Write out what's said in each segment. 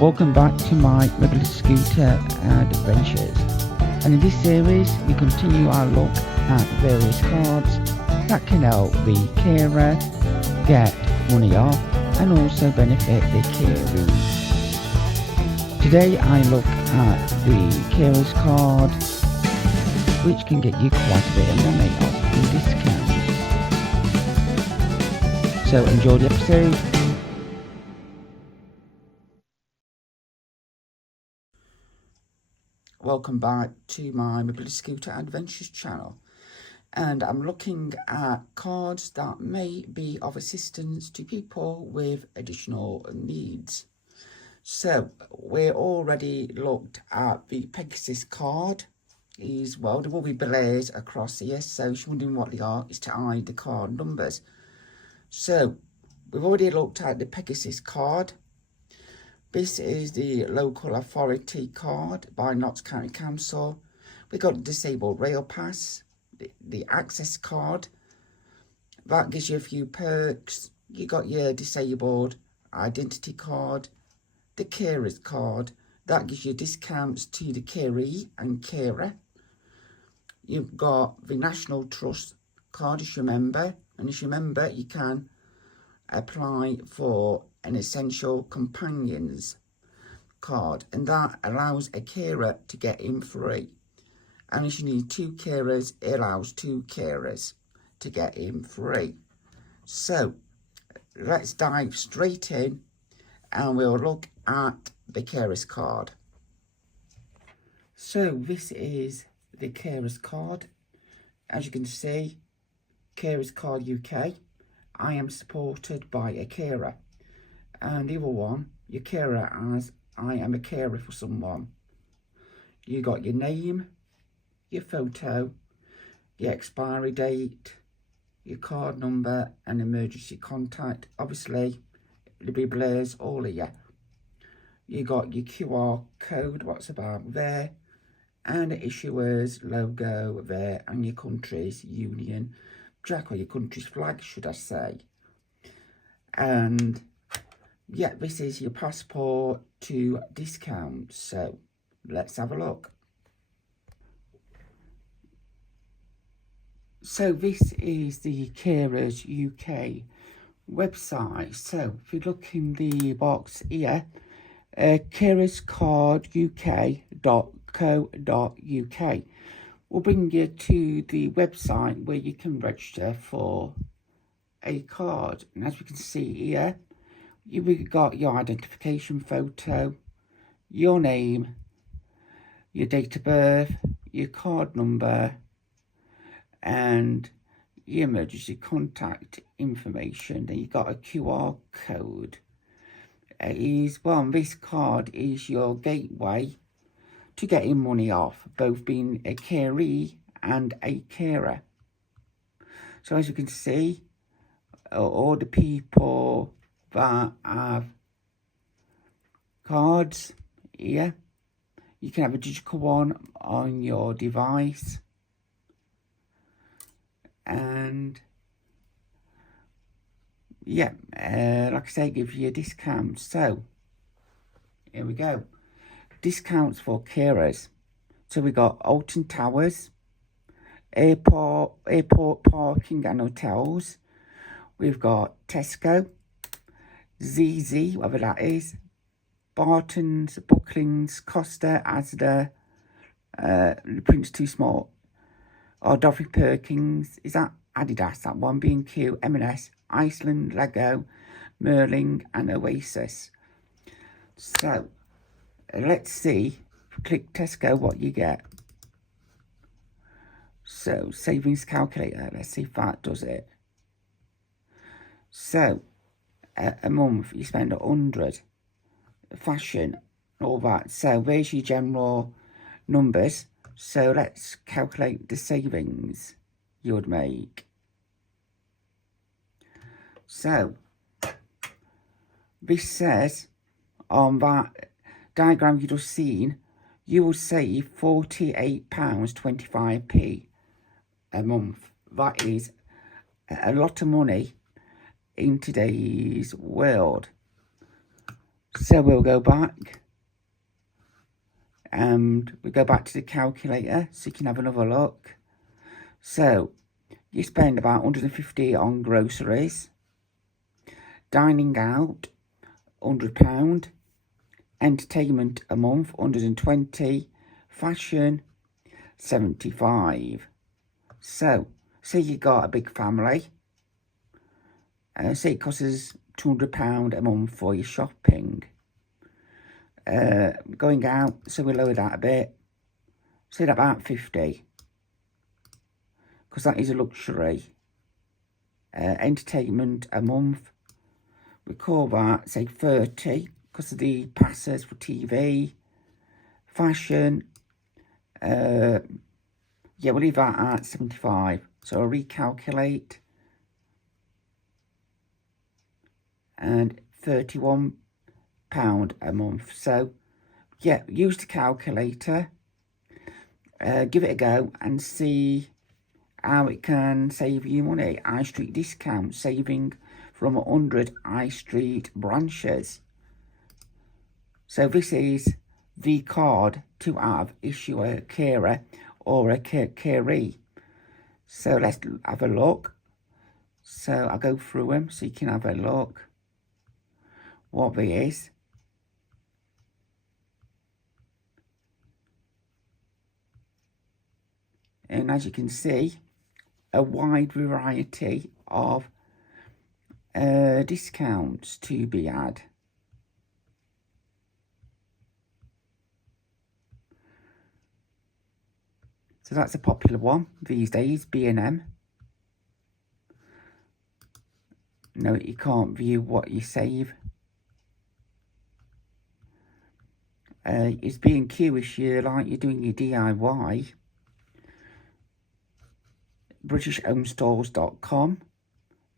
Welcome back to my mobility scooter adventures, and in this series we continue our look at various cards that can help the carer get money off and also benefit the carees. Today I look at the carer's card, which can get you quite a bit of money off in discounts. So enjoy the episode. Welcome back to my mobility scooter adventures channel, and I'm looking at cards that may be of assistance to people with additional needs. So we already looked at the Pegasus card. Well, there will be belays across here, so if you're wondering what they are, it's to hide the card numbers. So we've already looked at the Pegasus card. This is the local authority card by Nottingham County Council. We got the disabled rail pass, the access card. That gives you a few perks. You got your disabled identity card, the carer's card. That gives you discounts to the caree and carer. You've got the National Trust card as you remember, and as you remember, you can apply for an essential companions card, and that allows a carer to get in free. And if you need two carers, it allows two carers to get in free. So let's dive straight in and we'll look at the carer's card. So this is the carer's card. As you can see, Carer's Card UK. I am supported by a carer, and the other one, your carer as I am a carer for someone. You got your name, your photo, your expiry date, your card number and emergency contact. Obviously it'll be Blair's all of you. You got your QR code, what's about there, and the issuer's logo there, and your country's union jack, or your country's flag should I say. And yeah, this is your passport to discounts. So let's have a look. So this is the Carers UK website. So if you look in the box here, carerscarduk.co.uk will bring you to the website where you can register for a card. And as we can see here, you've got your identification photo, your name, your date of birth, your card number, and your emergency contact information. Then you've got a QR code. This card is your gateway to getting money off, both being a caree and a carer. So as you can see, all the people that have cards here, you can have a digital one on your device, and yeah, like I say, give you a discount. So here we go, discounts for carers. So we got Alton Towers, airport parking and hotels. We've got Tesco, ZZ, whatever that is, Barton's, Buckling's, Costa, Asda, Prince Too Small, or Dorothy Perkins, is that Adidas, that one, B&Q, M&S, Iceland, Lego, Merling and Oasis. So let's see, click Tesco, what you get. So savings calculator, let's see if that does it. So a month you spend 100, fashion, all that. So there's your general numbers. So let's calculate the savings you would make. So this says on that diagram you just seen, you will save £48.25p a month. That is a lot of money in today's world. So we'll go back and we go back to the calculator so you can have another look. So you spend about 150 on groceries, dining out £100, entertainment a month 120, fashion 75. So say you got a big family, say it costs us £200 a month for your shopping. Going out, so we lower that a bit, say that about 50, because that is a luxury. Entertainment a month, we call that, say 30, because of the passes for TV. Fashion, yeah, we'll leave that at 75. So I'll recalculate, and £31 a month. So yeah, use the calculator, give it a go and see how it can save you money. High Street discount, saving from 100 High Street branches. So this is the card to have, issue a carer or a caree. So let's have a look. So I'll go through them so you can have a look what this is. And as you can see, a wide variety of discounts to be had. So that's a popular one these days, B&M. No, you can't view what you save. It's B&Q this year, like you're doing your DIY. BritishHomestores.com.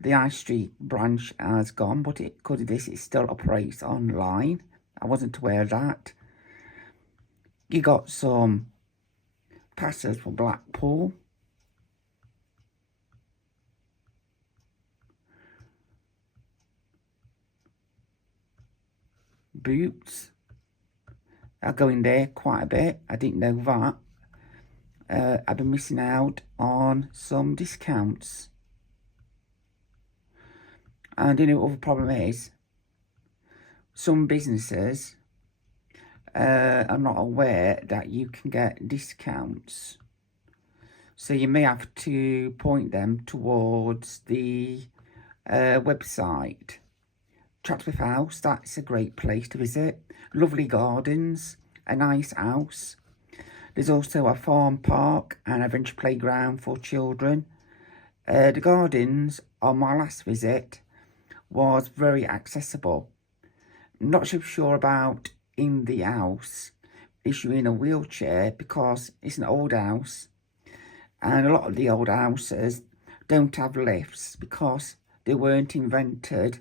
The High Street branch has gone, but because of this, it still operates online. I wasn't aware of that. You got some passes for Blackpool. Boots. I go in there quite a bit. I didn't know that. I've been missing out on some discounts. And you know what the other problem is? Some businesses are not aware that you can get discounts. So you may have to point them towards the website. Chatsworth House, that's a great place to visit. Lovely gardens, a nice house. There's also a farm park and adventure playground for children. The gardens on my last visit was very accessible. Not so sure about in the house, if you're in a wheelchair, because it's an old house. And a lot of the old houses don't have lifts because they weren't invented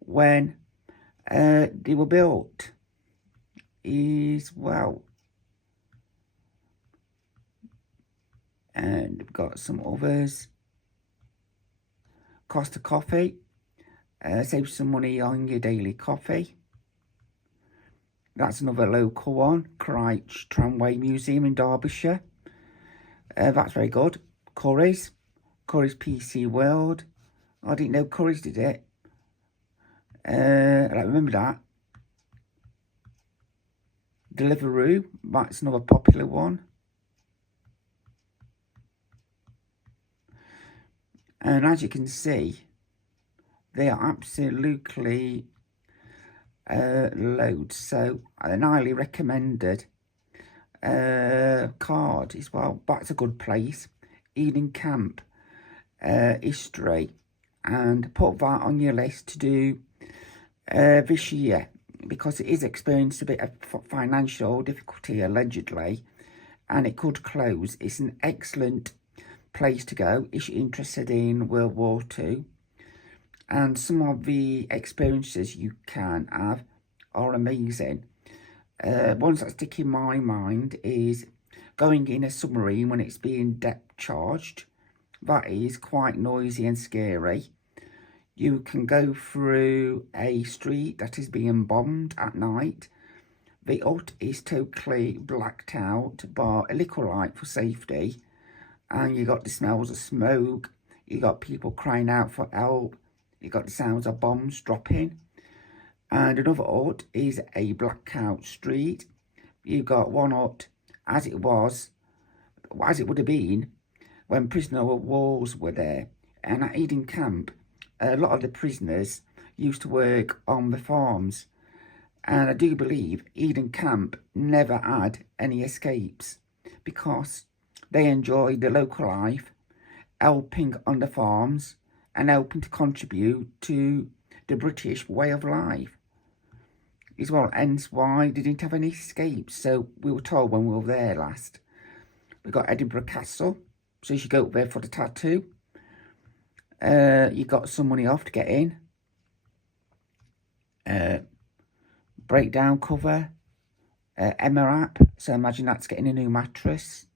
when they were built as well. And we've got some others. Costa Coffee, save some money on your daily coffee. That's another local one. Crouch Tramway Museum in Derbyshire. That's very good. Curry's PC World. I didn't know Curry's did it. I don't remember that. Deliveroo, that's another popular one. And as you can see, they are absolutely loads. So an highly recommended card as well. That's a good place. Evening camp, history, and put that on your list to do this year, because it is experienced a bit of financial difficulty allegedly, and it could close. It's an excellent place to go if you're interested in World War II, and some of the experiences you can have are amazing. Ones that stick in my mind is going in a submarine when it's being depth charged. That is quite noisy and scary. You can go through a street that is being bombed at night. The hut is totally blacked out by a little light for safety, and you got the smells of smoke, you got people crying out for help, you got the sounds of bombs dropping. And another hut is a blackout street. You got one hut as it would have been when prisoner walls were there. And at Eden Camp, a lot of the prisoners used to work on the farms. And I do believe Eden Camp never had any escapes because they enjoyed the local life, helping on the farms and helping to contribute to the British way of life. As well, hence why they didn't have any escapes. So we were told when we were there last. We got Edinburgh Castle, so you should go up there for the tattoo. You got some money off to get in. Breakdown cover, Emirap, so imagine that's getting a new mattress.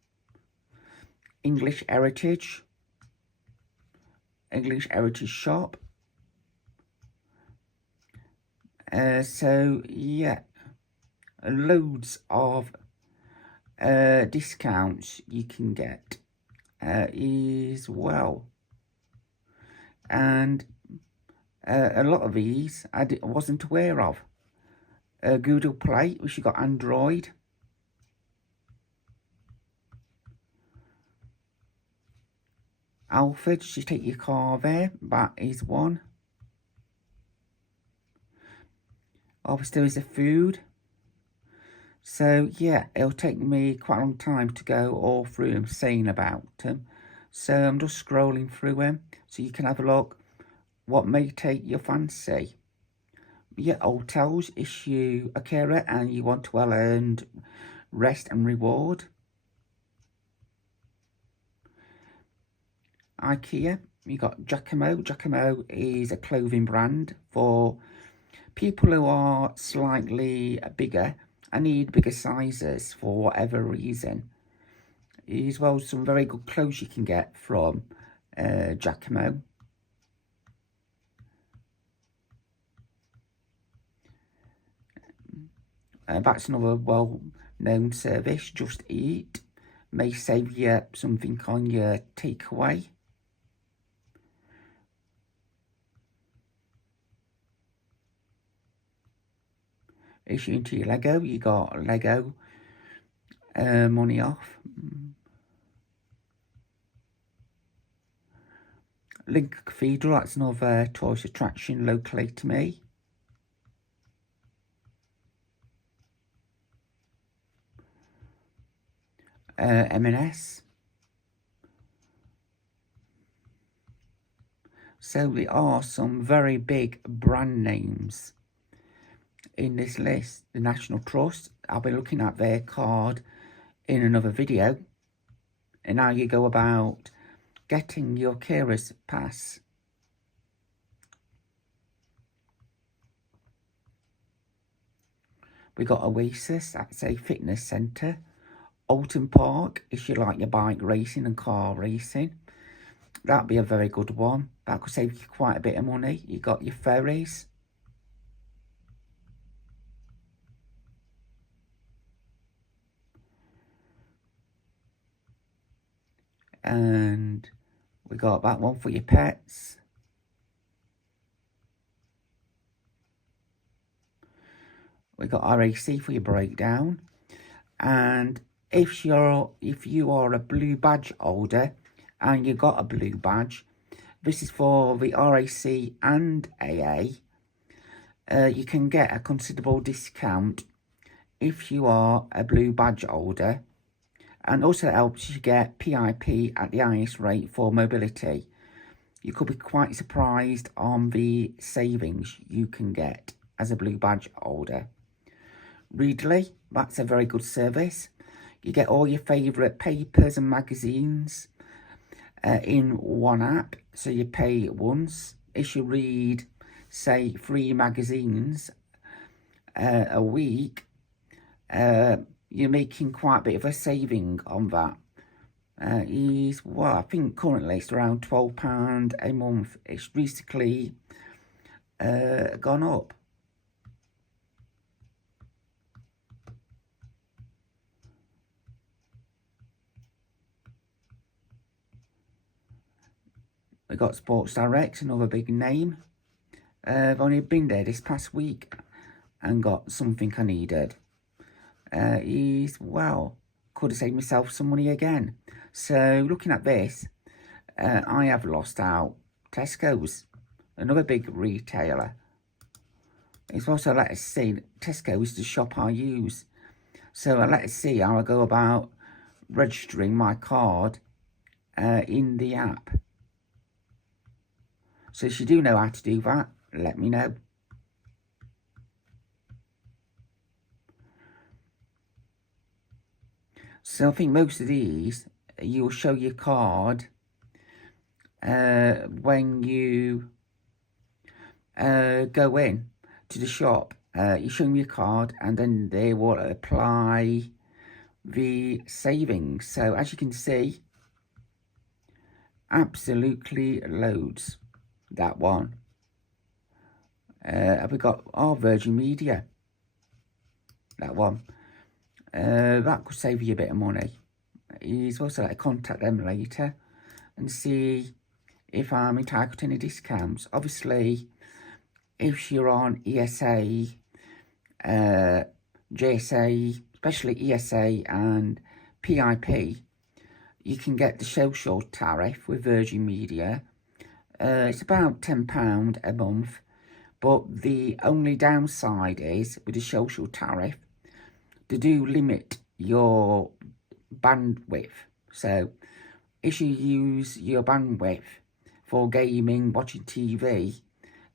English Heritage shop. So yeah, loads of discounts you can get as well. And a lot of these I wasn't aware of. Google Play, which you got Android. Alfred's, you take your car there, that is one. Obviously there is the food. So yeah, it'll take me quite a long time to go all through them, saying about them. So I'm just scrolling through them, so you can have a look what may take your fancy. Yeah, hotels issue a carer and you want well-earned rest and reward. IKEA, you got Giacomo. Giacomo is a clothing brand for people who are slightly bigger and need bigger sizes for whatever reason. As well as some very good clothes you can get from Giacomo. That's another well-known service, Just Eat. May save you something on your takeaway. If you're into your Lego, you got Lego money off. Lincoln Cathedral, that's another tourist attraction locally to me. M&S. So there are some very big brand names in this list. The National Trust, I'll be looking at their card in another video, and how you go about getting your carer's pass. We got Oasis, that's a fitness centre. Alton Park, if you like your bike racing and car racing, that'd be a very good one. That could save you quite a bit of money. You got your ferries. And we got that one for your pets. We got RAC for your breakdown. And if you are a blue badge holder and you got a blue badge, this is for the RAC and AA. You can get a considerable discount if you are a blue badge holder, and also helps you get PIP at the highest rate for mobility. You could be quite surprised on the savings you can get as a blue badge holder. Readly, that's a very good service. You get all your favourite papers and magazines in one app, so you pay once. If you read, say, 3 magazines a week, you're making quite a bit of a saving on that. is, well, I think currently it's around £12 a month. It's recently gone up. We got Sports Direct, another big name. I've only been there this past week and got something I needed. Is, well, could have saved myself some money again. So looking at this, I have lost out. Tesco's, another big retailer. It's also let us see, Tesco is the shop I use. So let us see how I go about registering my card in the app. So if you do know how to do that, let me know. So I think most of these, you'll show your card when you go in to the shop. You show them your card and then they will apply the savings. So as you can see, absolutely loads. That one. Have we got our Virgin Media? That one. That could save you a bit of money. He's also like to contact them later and see if I'm entitled to any discounts. Obviously, if you're on ESA, JSA, especially ESA and PIP, you can get the social tariff with Virgin Media. It's about £10 a month, but the only downside is with the social tariff, they do limit your bandwidth. So if you use your bandwidth for gaming, watching TV,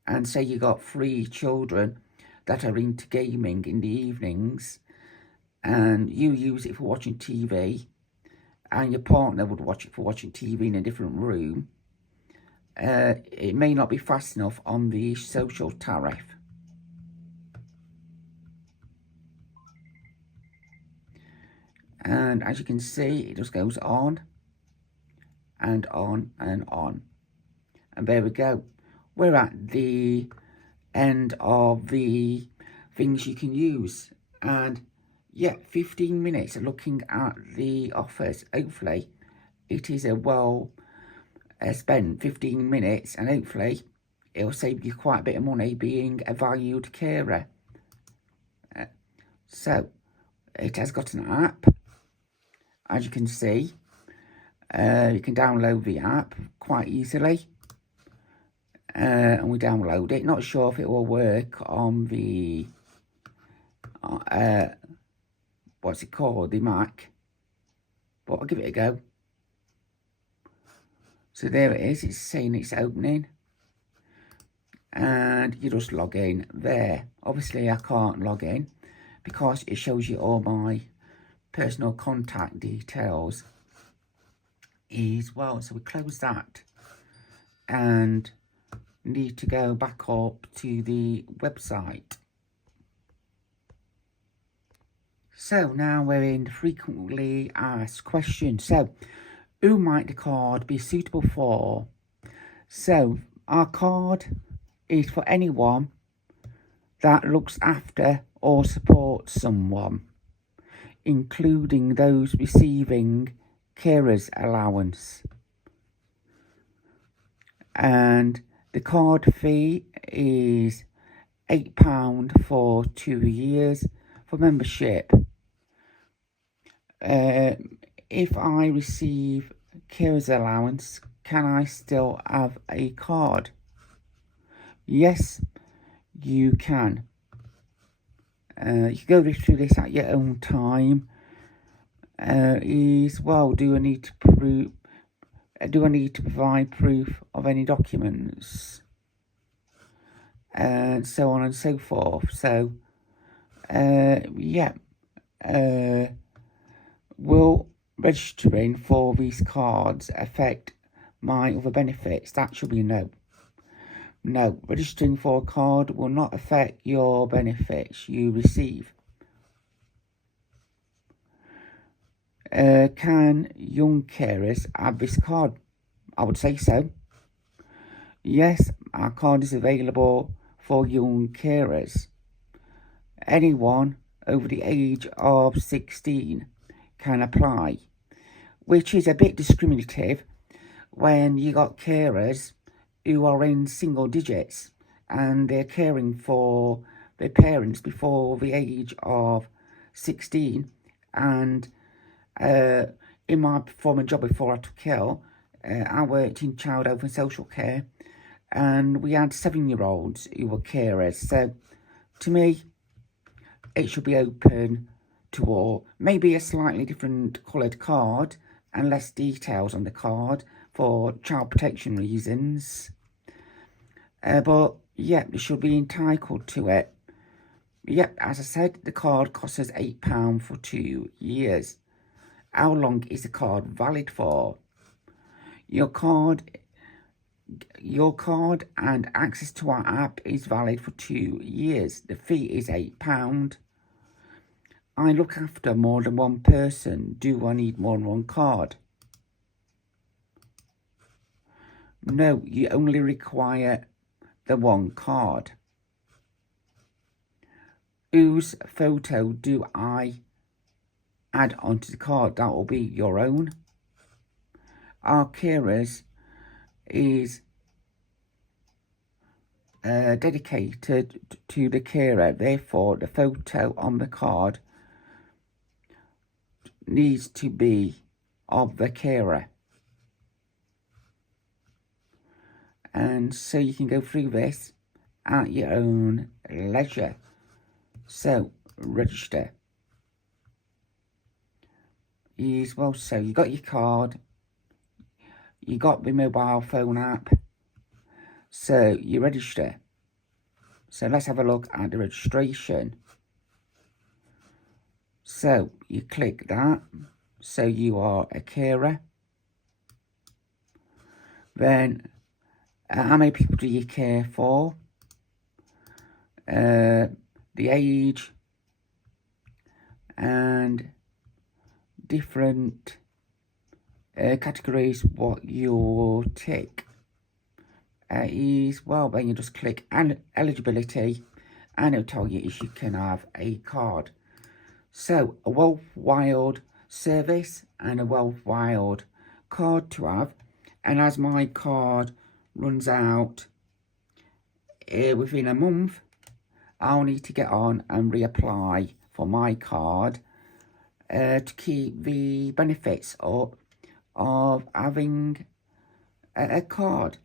and say you got 3 children that are into gaming in the evenings, and you use it for watching TV, and your partner would watch it for watching TV in a different room, it may not be fast enough on the social tariff. And as you can see, it just goes on and on and on. And there we go. We're at the end of the things you can use. And yeah, 15 minutes looking at the offers. Hopefully, it is a well spent 15 minutes, and hopefully it'll save you quite a bit of money being a valued carer. So it has got an app, as you can see. You can download the app quite easily, and we download it. Not sure if it will work on the what's it called, the Mac, but I'll give it a go. So there it is, it's saying it's opening, and you just log in there. Obviously I can't log in because it shows you all my personal contact details as well. So we close that and need to go back up to the website. So now we're in the frequently asked questions. So who might the card be suitable for? So our card is for anyone that looks after or supports someone, including those receiving carer's allowance. And the card fee is £8 for 2 years for membership. If I receive carer's allowance, can I still have a card? Yes, you can. You can go through this at your own time. Is, well, do I need to provide proof of any documents? And so on and so forth. So, yeah. Will registering for these cards affect my other benefits? That should be no. No, registering for a card will not affect your benefits you receive. Can young carers have this card? I would say so. Yes, our card is available for young carers. Anyone over the age of 16 can apply, which is a bit discriminative when you got carers who are in single digits and they're caring for their parents before the age of 16. And in my former job before I took ill, I worked in child health and social care, and we had 7-year-olds who were carers. So to me, it should be open to all. Maybe a slightly different coloured card and less details on the card for child protection reasons. But yeah, they should be entitled to it. Yep, as I said, the card costs us £8 for 2 years. How long is the card valid for? Your card and access to our app is valid for 2 years. The fee is £8. I look after more than one person. Do I need more than one card? No, you only require the one card. Whose photo do I add onto the card? That will be your own. Our carers is dedicated to the carer. Therefore, the photo on the card needs to be of the carer. And so you can go through this at your own leisure. So, register. So you got your card, you got the mobile phone app, so you register. So let's have a look at the registration. So you click that, so you are a carer. Then how many people do you care for? The age and different categories what you tick is, well, then you just click eligibility and it'll tell you if you can have a card. So a Wealth Wild service and a Wealth Wild card to have, and as my card runs out within a month, I'll need to get on and reapply for my card to keep the benefits of having a card.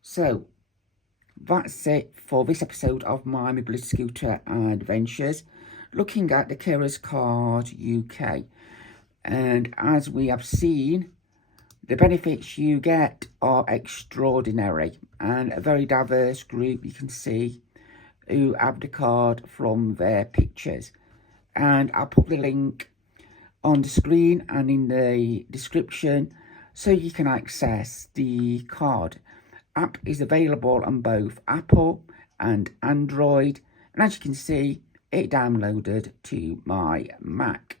So that's it for this episode of my mobility scooter adventures, looking at the Carers Card UK. And as we have seen, the benefits you get are extraordinary, and a very diverse group you can see who have the card from their pictures. And I'll put the link on the screen and in the description so you can access the card. App is available on both Apple and Android, and as you can see, it downloaded to my Mac.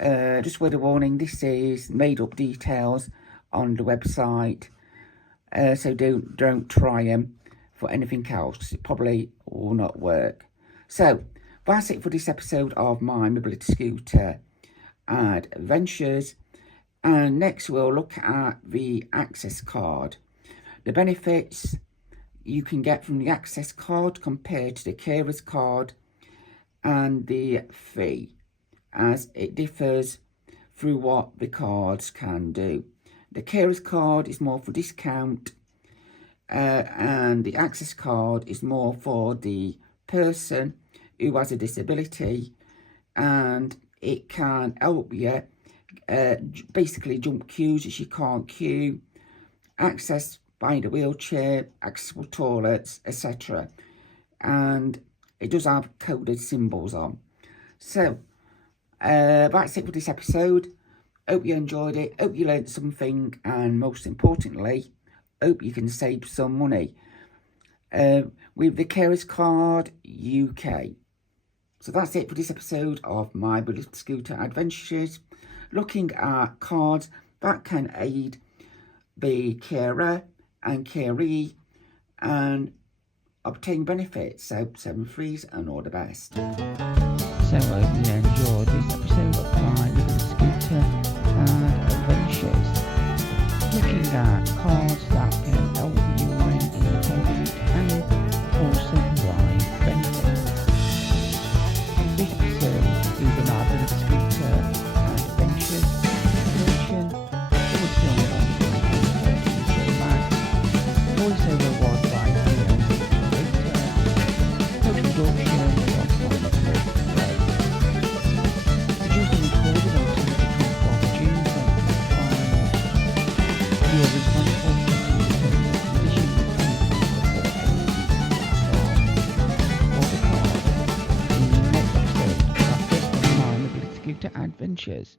Just word of warning, this is made up details on the website, so don't try them for anything else. It probably will not work. So that's it for this episode of my mobility scooter adventures, and next we'll look at the access card, the benefits you can get from the access card compared to the carers card, and the fee as it differs through what the cards can do. The carers card is more for discount, and the access card is more for the person who has a disability, and it can help you basically jump queues if you can't queue, access by the wheelchair, accessible toilets, etc. And it does have coded symbols on. So that's it for this episode. Hope you enjoyed it, hope you learned something, and most importantly, hope you can save some money with the Carers Card UK. So that's it for this episode of My Mobility Scooter Adventures, looking at cards that can aid the carer and caree and obtain benefits. So 7 frees and all the best. So I hope you enjoyed this episode of My Mobility Scooter Adventures, looking at cards that can help you when independent and also provide benefits. This episode is an Mobility Scooter Adventures version. It was filmed on the Max. Voiceover was by post-production was by the produced and recorded on June 2025. You are responsible for conditions for the card. In the next episode, that's it for My Mobility Scooter Adventures.